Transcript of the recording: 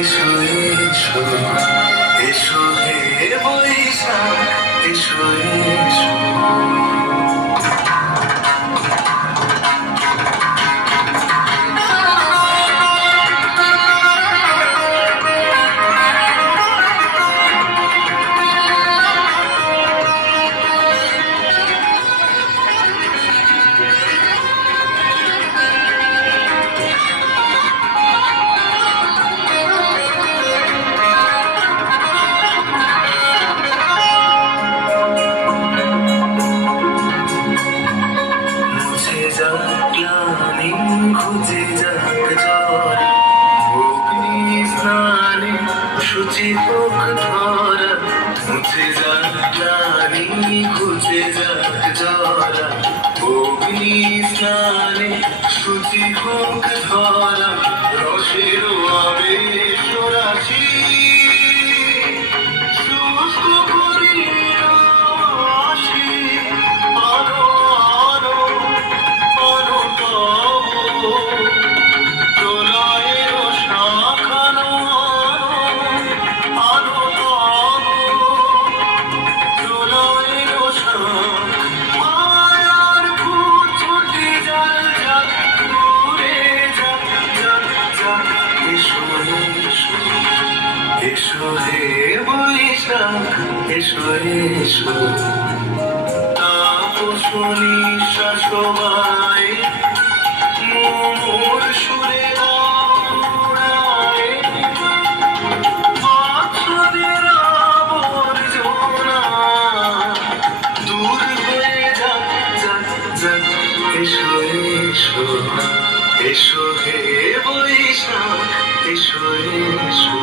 এসো এসো এসো হে বৈশাখ এসো এসো। গ্লানি খুঁজে যাক জ্বর অগ্নি স্নানে শুচি হোক ধরা, মুছে যাক গ্লানি খুঁজে যাক জ্বর অগ্নি স্নানে শুচি হোক ধরা, রসের আবেশ রাশি শুষ্ক করিয়া আসি আরো আরো এসো হে বৈশাখ এসো এসো। তাপসনী শাসবায় মোর সুরে দাঁড়ায়, বাৎসদের আবর্জনা দূর হয়ে যাক যাক যাক। এসো এসো এসো হে বৈশাখ এসো এসো।